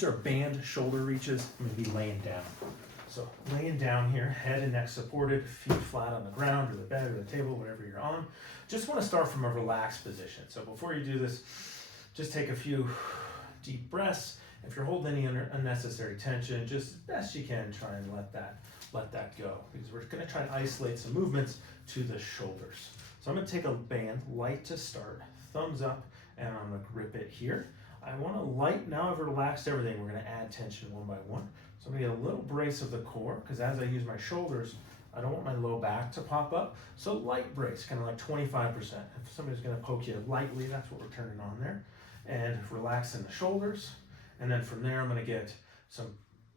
These are band shoulder reaches. I'm gonna be laying down. So laying down here, head and neck supported, feet flat on the ground or the bed or the table, whatever you're on. Just wanna start from a relaxed position. So before you do this, just take a few deep breaths. If you're holding any unnecessary tension, just as best you can, try and let that go. Because we're gonna try and isolate some movements to the shoulders. So I'm gonna take a band, light to start, thumbs up, and I'm gonna grip it here. I wanna light, now I've relaxed everything, we're gonna add tension one by one. So I'm gonna get a little brace of the core, because as I use my shoulders, I don't want my low back to pop up. So light brace, kind of like 25%. If somebody's gonna poke you lightly, that's what we're turning on there. And relaxing the shoulders. And then from there, I'm gonna get some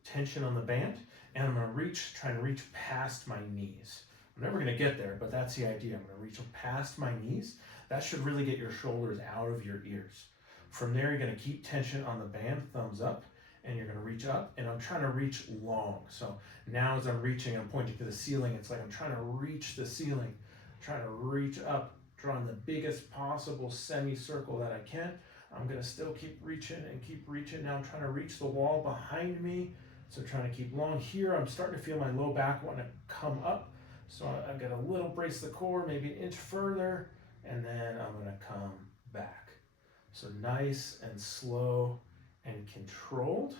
tension on the band, and I'm gonna try and reach past my knees. I'm never gonna get there, but that's the idea. I'm gonna reach past my knees. That should really get your shoulders out of your ears. From there, you're gonna keep tension on the band, thumbs up, and you're gonna reach up, and I'm trying to reach long. So now as I'm reaching, I'm pointing to the ceiling. It's like I'm trying to reach the ceiling, trying to reach up, drawing the biggest possible semicircle that I can. I'm gonna still keep reaching and keep reaching. Now I'm trying to reach the wall behind me. So trying to keep long here. I'm starting to feel my low back want to come up. So I've got a little brace the core, maybe an inch further, and then I'm gonna come back. So nice and slow and controlled,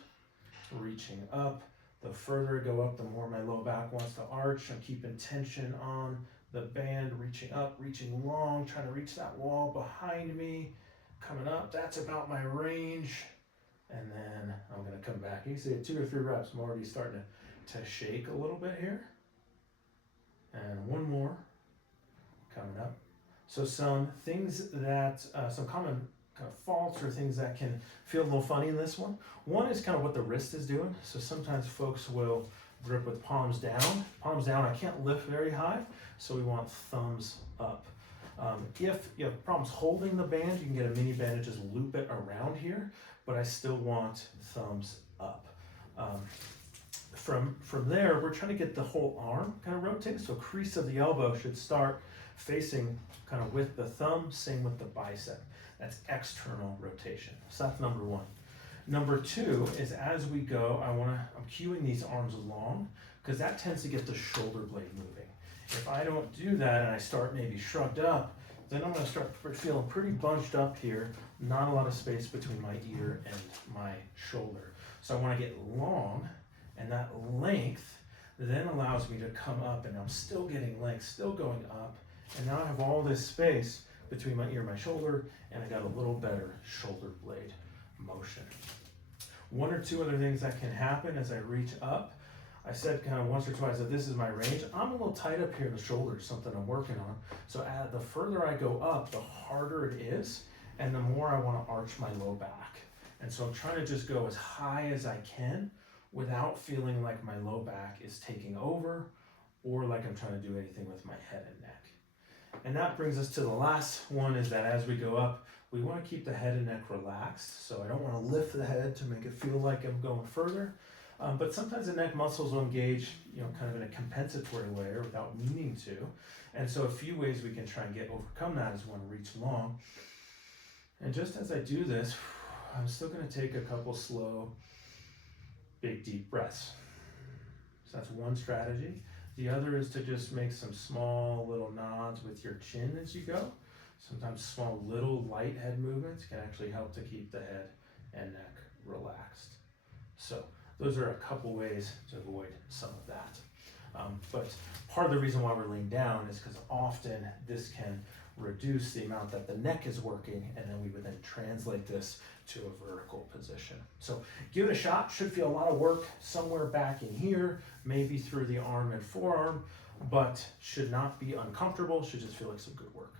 reaching up. The further I go up, the more my low back wants to arch. I'm keeping tension on the band, reaching up, reaching long, trying to reach that wall behind me, coming up. That's about my range. And then I'm gonna come back. You can see 2 or 3 reps. I'm already starting to shake a little bit here. And one more, coming up. So some things that, some common kind of faults or things that can feel a little funny in this one. One is kind of what the wrist is doing. So sometimes folks will grip with palms down. Palms down, I can't lift very high, so we want thumbs up. If you have problems holding the band, you can get a mini band and just loop it around here, but I still want thumbs up. From there, we're trying to get the whole arm kind of rotated, so crease of the elbow should start facing kind of with the thumb, same with the bicep. That's external rotation. So that's number one. Number two is as we go, I'm cueing these arms long, because that tends to get the shoulder blade moving. If I don't do that and I start maybe shrugged up, then I'm gonna start feeling pretty bunched up here, not a lot of space between my ear and my shoulder. So I wanna get long, and that length then allows me to come up, and I'm still getting length, still going up, and now I have all this space between my ear and my shoulder, and I got a little better shoulder blade motion. 1 or 2 other things that can happen as I reach up. I said kind of once or twice that this is my range. I'm a little tight up here in the shoulders, something I'm working on. So the further I go up, the harder it is, and the more I want to arch my low back. And so I'm trying to just go as high as I can without feeling like my low back is taking over or like I'm trying to do anything with my head and neck. And that brings us to the last one, is that as we go up, we want to keep the head and neck relaxed. So I don't want to lift the head to make it feel like I'm going further. But sometimes the neck muscles will engage, kind of in a compensatory way or without meaning to. And so a few ways we can try and overcome that is one, reach long. And just as I do this, I'm still going to take a couple slow, big, deep breaths. So that's one strategy. The other is to just make some small little nods with your chin as you go. Sometimes small little light head movements can actually help to keep the head and neck relaxed. So those are a couple ways to avoid some of that. But part of the reason why we're laying down is because often this can reduce the amount that the neck is working, and then we would then translate this to a vertical position. So give it a shot. Should feel a lot of work somewhere back in here, maybe through the arm and forearm, but should not be uncomfortable. Should just feel like some good work.